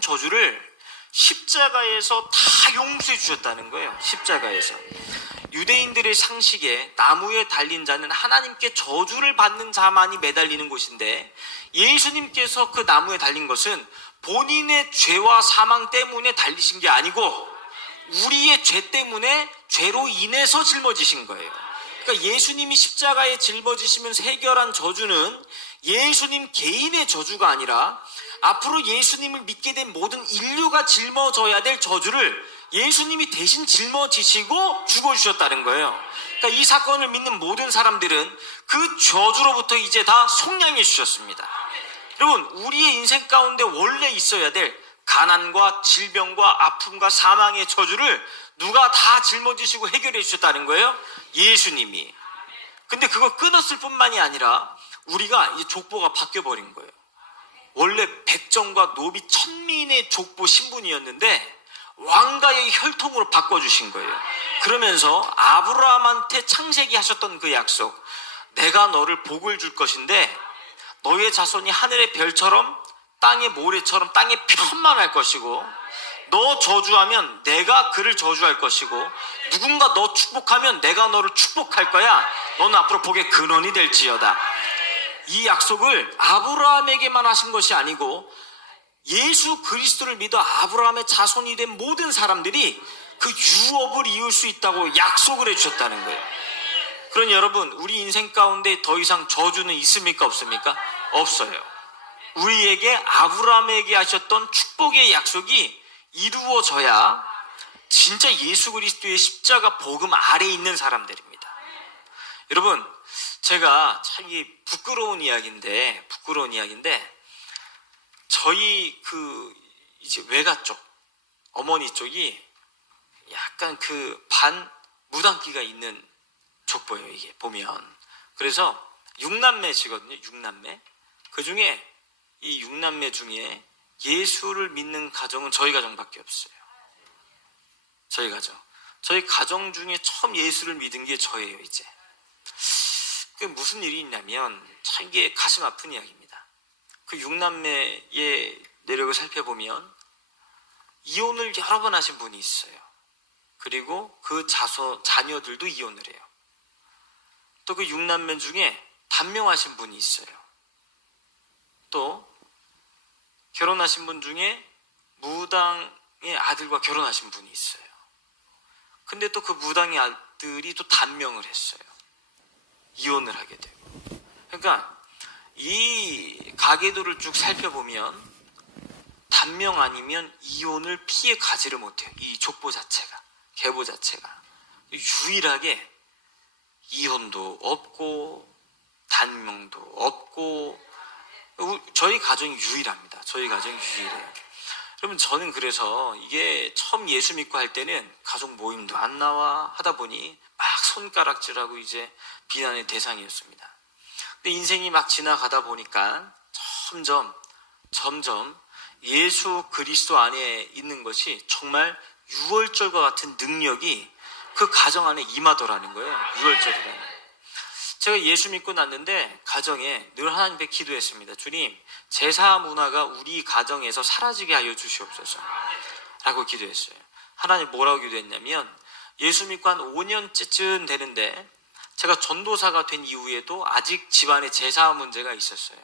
저주를 십자가에서 다 용서해 주셨다는 거예요. 십자가에서. 유대인들의 상식에 나무에 달린 자는 하나님께 저주를 받는 자만이 매달리는 곳인데, 예수님께서 그 나무에 달린 것은 본인의 죄와 사망 때문에 달리신 게 아니고 우리의 죄 때문에 죄로 인해서 짊어지신 거예요. 그러니까 예수님이 십자가에 짊어지시면서 해결한 저주는 예수님 개인의 저주가 아니라 앞으로 예수님을 믿게 된 모든 인류가 짊어져야 될 저주를 예수님이 대신 짊어지시고 죽어주셨다는 거예요. 그러니까 이 사건을 믿는 모든 사람들은 그 저주로부터 이제 다 속량해 주셨습니다. 여러분, 우리의 인생 가운데 원래 있어야 될 가난과 질병과 아픔과 사망의 저주를 누가 다 짊어지시고 해결해 주셨다는 거예요? 예수님이. 근데 그거 끊었을 뿐만이 아니라 우리가 이제 족보가 바뀌어버린 거예요. 원래 백정과 노비 천민의 족보 신분이었는데 왕가의 혈통으로 바꿔주신 거예요. 그러면서 아브라함한테 창세기 하셨던 그 약속, 내가 너를 복을 줄 것인데 너의 자손이 하늘의 별처럼 땅의 모래처럼 땅에 편만할 것이고, 너 저주하면 내가 그를 저주할 것이고, 누군가 너 축복하면 내가 너를 축복할 거야. 너는 앞으로 복의 근원이 될지어다. 이 약속을 아브라함에게만 하신 것이 아니고 예수 그리스도를 믿어 아브라함의 자손이 된 모든 사람들이 그 유업을 이을 수 있다고 약속을 해주셨다는 거예요. 그러니 여러분, 우리 인생 가운데 더 이상 저주는 있습니까, 없습니까? 없어요. 우리에게 아브라함에게 하셨던 축복의 약속이 이루어져야 진짜 예수 그리스도의 십자가 복음 아래에 있는 사람들입니다. 여러분, 제가 참 부끄러운 이야기인데 저희 이제 외가 쪽, 어머니 쪽이 약간 반 무당기가 있는 족보예요, 이게 보면. 그래서 6남매시거든요, 6남매. 그 중에 이 6남매 중에 예수를 믿는 가정은 저희 가정밖에 없어요. 저희 가정 중에 처음 예수를 믿은 게 저예요, 이제. 그게 무슨 일이 있냐면, 참 이게 가슴 아픈 이야기입니다. 그 6남매의 내력을 살펴보면 이혼을 여러 번 하신 분이 있어요. 그리고 그 자녀들도 이혼을 해요. 또 그 6남매 중에 단명하신 분이 있어요. 또 결혼하신 분 중에 무당의 아들과 결혼하신 분이 있어요. 근데 또 그 무당의 아들이 또 단명을 했어요. 이혼을 하게 되고. 그러니까 이 가계도를 쭉 살펴보면 단명 아니면 이혼을 피해 가지를 못해요. 이 족보 자체가, 계보 자체가. 유일하게 이혼도 없고 단명도 없고, 저희 가정이 유일합니다. 저희 가정이 유일해요. 여러분, 저는 그래서 이게 처음 예수 믿고 할 때는 가족 모임도 안 나와 하다 보니 막 손가락질하고 이제 비난의 대상이었습니다. 근데 인생이 막 지나가다 보니까 점점 예수 그리스도 안에 있는 것이 정말 유월절과 같은 능력이 그 가정 안에 임하더라는 거예요. 유월절이라는. 제가 예수 믿고 났는데 가정에 늘 하나님께 기도했습니다. 주님, 제사 문화가 우리 가정에서 사라지게 하여 주시옵소서 라고 기도했어요. 하나님 뭐라고 기도했냐면, 예수 믿고 한 5년째쯤 되는데 제가 전도사가 된 이후에도 아직 집안에 제사 문제가 있었어요.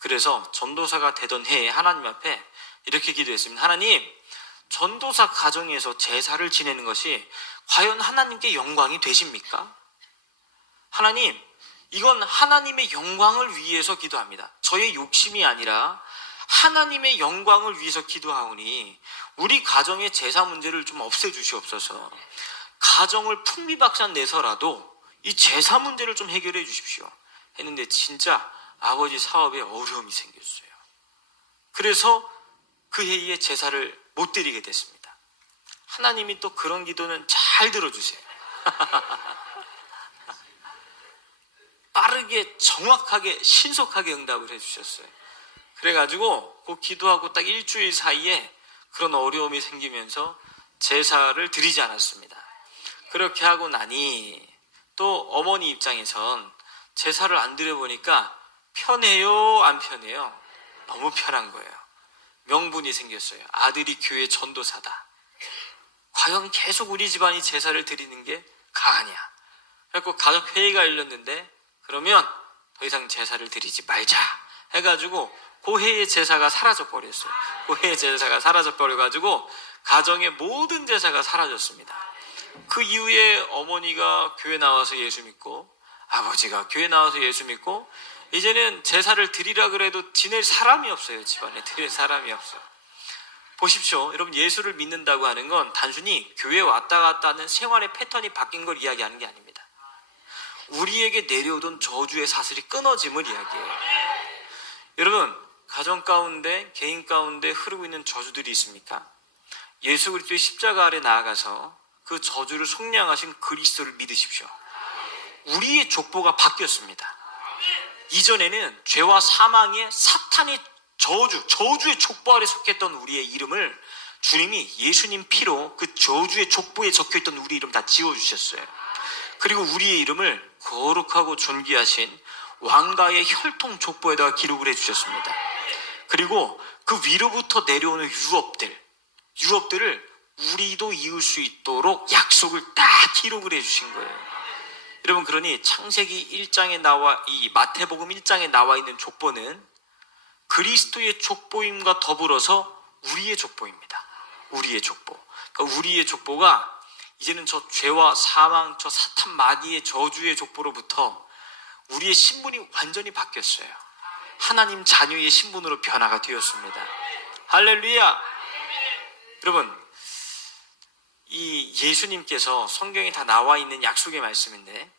그래서 전도사가 되던 해에 하나님 앞에 이렇게 기도했습니다. 하나님, 전도사 가정에서 제사를 지내는 것이 과연 하나님께 영광이 되십니까? 하나님, 이건 하나님의 영광을 위해서 기도합니다. 저의 욕심이 아니라 하나님의 영광을 위해서 기도하오니 우리 가정의 제사 문제를 좀 없애주시옵소서. 가정을 풍비박산 내서라도 이 제사 문제를 좀 해결해 주십시오 했는데 진짜 아버지 사업에 어려움이 생겼어요. 그래서 그 해에 제사를 못 드리게 됐습니다. 하나님이 또 그런 기도는 잘 들어주세요. 빠르게, 정확하게, 신속하게 응답을 해주셨어요. 그래가지고 그 기도하고 딱 일주일 사이에 그런 어려움이 생기면서 제사를 드리지 않았습니다. 그렇게 하고 나니 또 어머니 입장에선 제사를 안 드려보니까 편해요, 안 편해요? 너무 편한 거예요. 명분이 생겼어요. 아들이 교회 전도사다. 과연 계속 우리 집안이 제사를 드리는 게 가하냐. 그래서 가족회의가 열렸는데 그러면 더 이상 제사를 드리지 말자 해가지고 그 해의 제사가 사라져버렸어요. 그 해의 제사가 사라져버려가지고 가정의 모든 제사가 사라졌습니다. 그 이후에 어머니가 교회 나와서 예수 믿고 아버지가 교회 나와서 예수 믿고 이제는 제사를 드리라 그래도 지낼 사람이 없어요. 집안에 드릴 사람이 없어요. 보십시오. 여러분, 예수를 믿는다고 하는 건 단순히 교회 왔다 갔다 하는 생활의 패턴이 바뀐 걸 이야기하는 게 아닙니다. 우리에게 내려오던 저주의 사슬이 끊어짐을 이야기해요. 여러분, 가정 가운데, 개인 가운데 흐르고 있는 저주들이 있습니까? 예수 그리스도의 십자가 아래 나아가서 그 저주를 속량하신 그리스도를 믿으십시오. 우리의 족보가 바뀌었습니다. 이전에는 죄와 사망의 사탄의 저주의 족보 아래 속했던 우리의 이름을 주님이 예수님 피로 그 저주의 족보에 적혀있던 우리 이름 다 지워주셨어요. 그리고 우리의 이름을 거룩하고 존귀하신 왕가의 혈통 족보에다가 기록을 해주셨습니다. 그리고 그 위로부터 내려오는 유업들을 우리도 이을 수 있도록 약속을 딱 기록을 해주신 거예요. 여러분, 그러니 창세기 1장에 나와 이 마태복음 1장에 나와 있는 족보는 그리스도의 족보임과 더불어서 우리의 족보입니다. 우리의 족보. 그러니까 우리의 족보가 이제는 저 죄와 사망, 저 사탄 마귀의 저주의 족보로부터 우리의 신분이 완전히 바뀌었어요. 하나님 자녀의 신분으로 변화가 되었습니다. 할렐루야! 여러분, 이 예수님께서 성경에 다 나와 있는 약속의 말씀인데,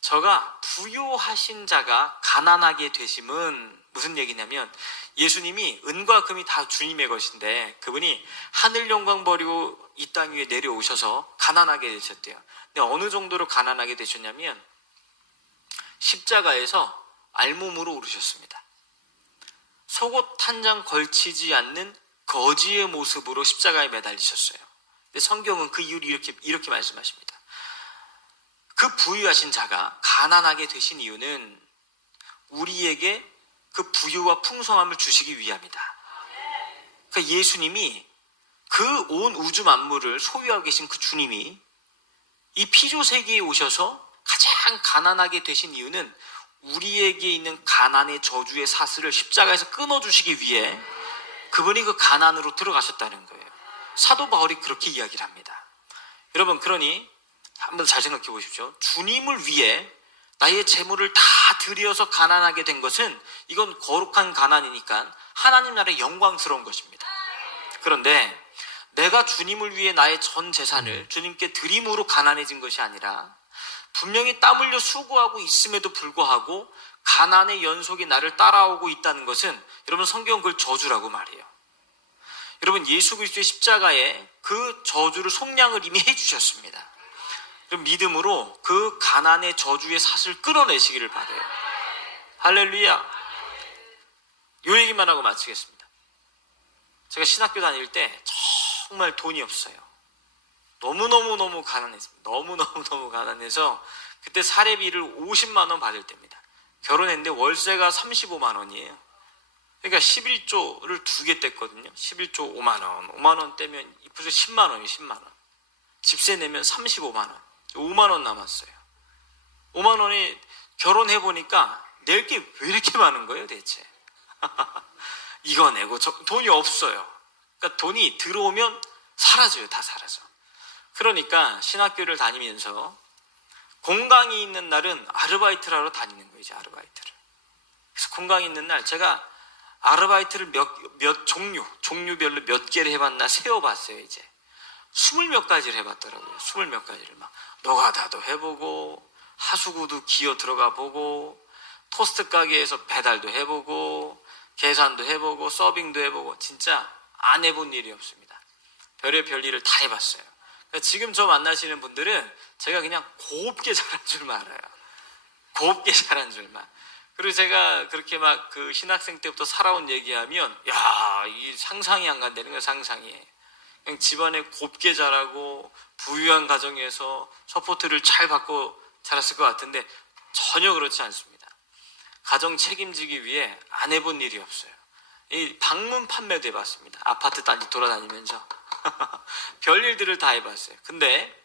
저가 부요하신 자가 가난하게 되심은 무슨 얘기냐면, 예수님이 은과 금이 다 주님의 것인데 그분이 하늘 영광 버리고 이 땅 위에 내려오셔서 가난하게 되셨대요. 근데 어느 정도로 가난하게 되셨냐면 십자가에서 알몸으로 오르셨습니다. 속옷 한 장 걸치지 않는 거지의 모습으로 십자가에 매달리셨어요. 근데 성경은 그 이유를 이렇게 말씀하십니다. 그 부유하신 자가 가난하게 되신 이유는 우리에게 그 부유와 풍성함을 주시기 위함이다. 그러니까 예수님이 그 온 우주 만물을 소유하고 계신 그 주님이 이 피조세계에 오셔서 가장 가난하게 되신 이유는 우리에게 있는 가난의 저주의 사슬을 십자가에서 끊어주시기 위해 그분이 그 가난으로 들어가셨다는 거예요. 사도 바울이 그렇게 이야기를 합니다. 여러분, 그러니 한번 잘 생각해 보십시오. 주님을 위해 나의 재물을 다 들여서 가난하게 된 것은 이건 거룩한 가난이니까 하나님 나라의 영광스러운 것입니다. 그런데 내가 주님을 위해 나의 전 재산을 주님께 드림으로 가난해진 것이 아니라 분명히 땀 흘려 수고하고 있음에도 불구하고 가난의 연속이 나를 따라오고 있다는 것은 여러분, 성경은 그걸 저주라고 말해요. 여러분, 예수 그리스도의 십자가에 그 저주를 속량을 이미 해주셨습니다. 믿음으로 그 가난의 저주의 사슬을 끌어내시기를 바라요. 할렐루야. 요 얘기만 하고 마치겠습니다. 제가 신학교 다닐 때 정말 돈이 없어요. 너무너무 가난했습니다. 너무너무 가난해서 그때 사례비를 50만 원 받을 때입니다. 결혼했는데 월세가 35만 원이에요. 그러니까 11조를 2개 뗐거든요. 11조 5만 원. 5만 원 떼면 벌써 10만 원이에요. 10만 원. 집세 내면 35만 원. 5만 원 남았어요. 5만 원이 결혼해보니까 낼 게 왜 이렇게 많은 거예요, 대체? 이거 내고 돈이 없어요. 그러니까 돈이 들어오면 사라져요. 다 사라져. 그러니까 신학교를 다니면서 공강이 있는 날은 아르바이트를 하러 다니는 거예요, 이제 아르바이트를. 그래서 공강이 있는 날 제가 아르바이트를 종류별로 몇 개를 해봤나 세어봤어요, 이제. 20몇 가지를 해봤더라고요. 20몇 가지를 막 노가다도 해보고 하수구도 기어 들어가 보고 토스트 가게에서 배달도 해보고 계산도 해보고 서빙도 해보고 진짜 안 해본 일이 없습니다. 별의별 일을 다 해봤어요. 그러니까 지금 저 만나시는 분들은 제가 그냥 곱게 잘한 줄만 알아요. 곱게 잘한 줄만. 그리고 제가 그렇게 막 그 신학생 때부터 살아온 얘기하면 야, 이 상상이 안 간다는 거야. 상상이. 그냥 집안에 곱게 자라고 부유한 가정에서 서포트를 잘 받고 자랐을 것 같은데 전혀 그렇지 않습니다. 가정 책임지기 위해 안 해본 일이 없어요. 이 방문 판매도 해봤습니다. 아파트 딴지 돌아다니면서 별일들을 다 해봤어요. 근데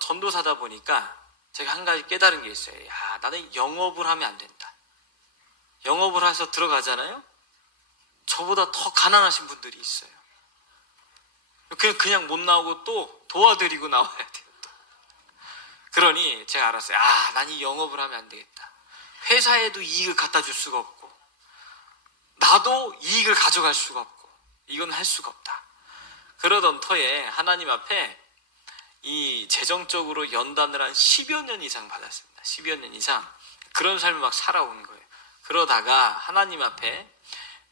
전도사다 보니까 제가 한 가지 깨달은 게 있어요. 야, 나는 영업을 하면 안 된다. 영업을 해서 들어가잖아요. 저보다 더 가난하신 분들이 있어요. 그냥 못 나오고 또 도와드리고 나와야 돼요. 또. 그러니 제가 알았어요. 난 이 영업을 하면 안 되겠다. 회사에도 이익을 갖다 줄 수가 없고 나도 이익을 가져갈 수가 없고 이건 할 수가 없다. 그러던 터에 하나님 앞에 이 재정적으로 연단을 한 10여 년 이상 받았습니다. 10여 년 이상 그런 삶을 막 살아온 거예요. 그러다가 하나님 앞에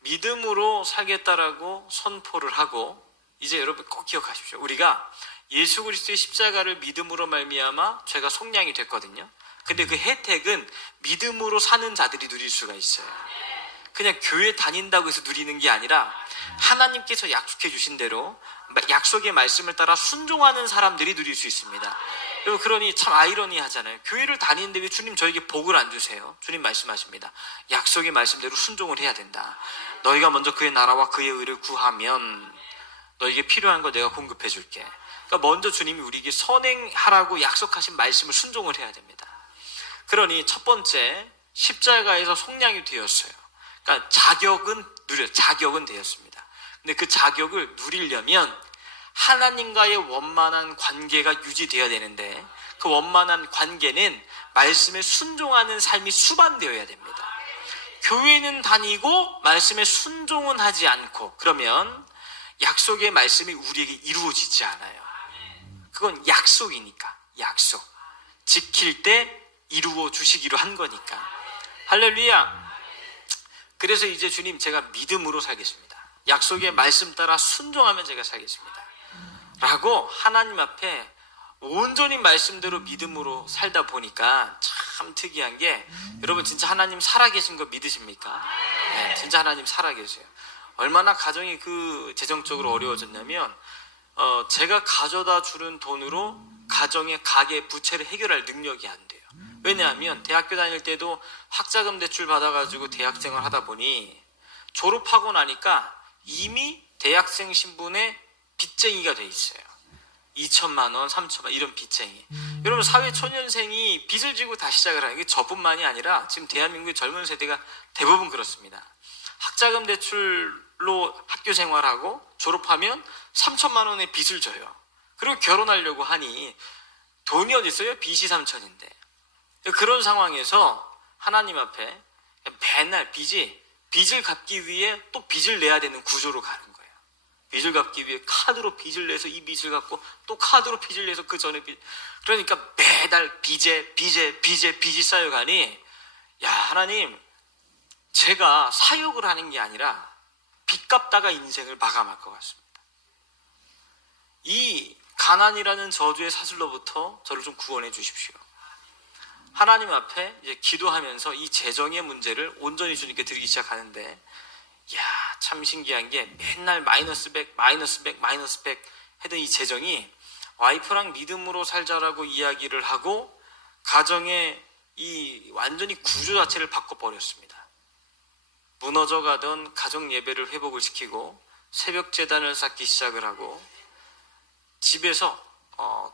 믿음으로 살겠다라고 선포를 하고, 이제 여러분 꼭 기억하십시오. 우리가 예수 그리스도의 십자가를 믿음으로 말미암아 죄가 속량이 됐거든요. 근데 그 혜택은 믿음으로 사는 자들이 누릴 수가 있어요. 그냥 교회 다닌다고 해서 누리는 게 아니라 하나님께서 약속해 주신 대로 약속의 말씀을 따라 순종하는 사람들이 누릴 수 있습니다. 여러분, 그러니 참 아이러니하잖아요. 교회를 다니는데 왜 주님 저에게 복을 안 주세요? 주님 말씀하십니다. 약속의 말씀대로 순종을 해야 된다. 너희가 먼저 그의 나라와 그의 의를 구하면 너에게 필요한 거 내가 공급해 줄게. 그러니까 먼저 주님이 우리에게 선행하라고 약속하신 말씀을 순종을 해야 됩니다. 그러니 첫 번째, 십자가에서 속량이 되었어요. 그러니까 자격은 되었습니다. 근데 그 자격을 누리려면 하나님과의 원만한 관계가 유지되어야 되는데, 그 원만한 관계는 말씀에 순종하는 삶이 수반되어야 됩니다. 교회는 다니고 말씀에 순종은 하지 않고 그러면 약속의 말씀이 우리에게 이루어지지 않아요. 그건 약속이니까. 약속 지킬 때 이루어 주시기로 한 거니까. 할렐루야. 그래서 이제 주님, 제가 믿음으로 살겠습니다. 약속의 말씀 따라 순종하면 제가 살겠습니다 라고 하나님 앞에 온전히 말씀대로 믿음으로 살다 보니까 참 특이한 게, 여러분 진짜 하나님 살아계신 거 믿으십니까? 네, 진짜 하나님 살아계세요. 얼마나 가정이 재정적으로 어려워졌냐면 제가 가져다 주는 돈으로 가정의 가계 부채를 해결할 능력이 안 돼요. 왜냐하면 대학교 다닐 때도 학자금 대출 받아가지고 대학생을 하다 보니 졸업하고 나니까 이미 대학생 신분의 빚쟁이가 돼 있어요. 2천만 원, 3천만 원 이런 빚쟁이. 여러분, 사회초년생이 빚을 지고 다시 시작을 하는 게 저뿐만이 아니라 지금 대한민국의 젊은 세대가 대부분 그렇습니다. 학자금 대출로 학교 생활하고 졸업하면 3천만 원의 빚을 져요. 그리고 결혼하려고 하니 돈이 어디 있어요? 빚이 3천인데. 그런 상황에서 하나님 앞에 맨날 빚을 갚기 위해 또 빚을 내야 되는 구조로 가는 거예요. 빚을 갚기 위해 카드로 빚을 내서 이 빚을 갚고 또 카드로 빚을 내서 그 전에 빚. 그러니까 매달 빚이 쌓여가니, 야, 하나님, 제가 사역을 하는 게 아니라 빚 갚다가 인생을 마감할 것 같습니다. 이 가난이라는 저주의 사슬로부터 저를 좀 구원해 주십시오. 하나님 앞에 이제 기도하면서 이 재정의 문제를 온전히 주님께 드리기 시작하는데, 야, 참 신기한 게 맨날 마이너스 100 하던 이 재정이 와이프랑 믿음으로 살자라고 이야기를 하고 가정의 이 완전히 구조 자체를 바꿔버렸습니다. 무너져가던 가정 예배를 회복을 시키고 새벽 제단을 쌓기 시작을 하고, 집에서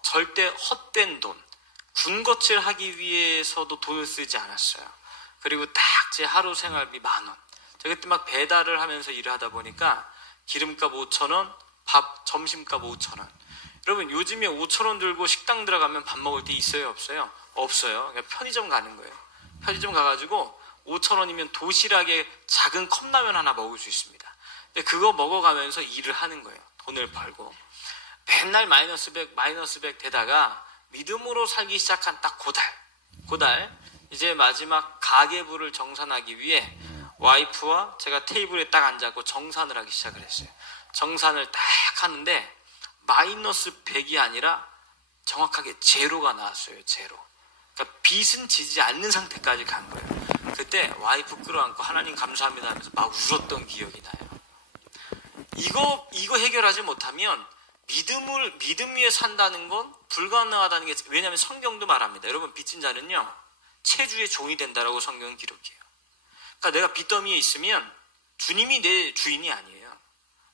절대 헛된 돈, 군것질 하기 위해서도 돈을 쓰지 않았어요. 그리고 딱 제 하루 생활비 10,000원. 제가 그때 막 배달을 하면서 일을 하다 보니까 기름값 5,000원, 밥 점심값 5,000원. 여러분, 요즘에 5,000원 들고 식당 들어가면 밥 먹을 때 있어요, 없어요? 없어요. 그냥 편의점 가는 거예요. 편의점 가가지고 5,000원이면 도시락에 작은 컵라면 하나 먹을 수 있습니다. 근데 그거 먹어가면서 일을 하는 거예요. 돈을 벌고. 맨날 마이너스 100 되다가 믿음으로 살기 시작한 딱 그달 이제 마지막 가계부를 정산하기 위해 와이프와 제가 테이블에 딱 앉아서 정산을 하기 시작을 했어요. 정산을 딱 하는데 마이너스 100이 아니라 정확하게 제로가 나왔어요. 제로. 그러니까 빚은 지지 않는 상태까지 간 거예요. 그때 와이프 끌어안고 하나님 감사합니다 하면서 막 울었던 기억이 나요. 이거 해결하지 못하면 믿음 위에 산다는 건 불가능하다는 게, 왜냐하면 성경도 말합니다. 여러분, 빚진 자는요 체주의 종이 된다라고 성경은 기록해요. 그러니까 내가 빚더미에 있으면 주님이 내 주인이 아니에요.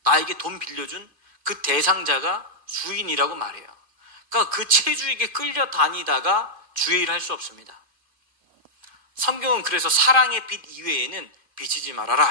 나에게 돈 빌려준 그 대상자가 주인이라고 말해요. 그러니까 그 채주에게 끌려다니다가 주의 일을 할 수 없습니다. 성경은 그래서 사랑의 빛 이외에는 비치지 말아라